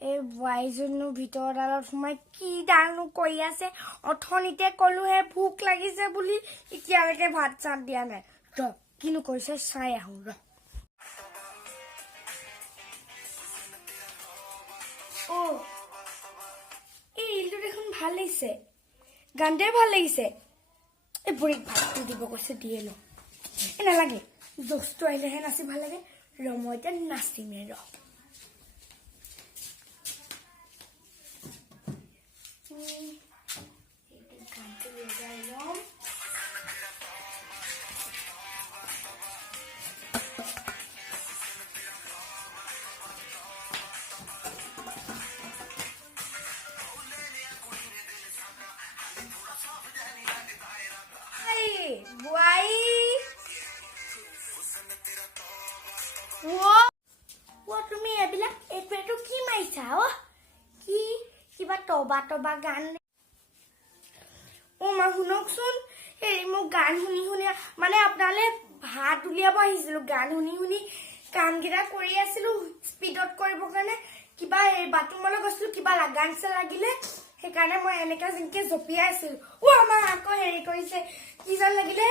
এই বোৱাৰীজনীনো ভিতৰডালত সোমাই কি ডালনো কৰি আছে অথনিতে ক'লোহে ভোক লাগিছে বুলি এতিয়ালৈকে ভাত চাত দিয়া নাই ৰ কিনো কৰিছে চাই আহোঁ ৰ এই ৰিলটো দেখোন ভাল লাগিছে গানটোৱে ভাল লাগিছে এই বুঢ়ীক ভাতটো দিব কৈছে দিয়ে ন এই নালাগে জোচটো আহিলেহে নাচি ভাল লাগে ৰ মই এতিয়া নাচিমে ৰ তুমি এইবিলাক এইটো কি মাৰিছা কি কিবা তবা তবা গান মা শুনকচোন হেৰি মোক গান শুনি শুনি মানে আপোনালে ভাত উলিয়াব আহিছিলো গান শুনি শুনি কামকেইটা কৰি আছিলো স্পীডত কৰিব কাৰণে কিবা এই বাথৰুমলৈ গৈছিলো কিবা লাগা নিচিনা লাগিলে সেইকাৰণে মই এনেকে যেনেকে জঁপিয়াই আছিলো আমাৰ আকৌ হেৰি কৰিছে কি যেন লাগিলে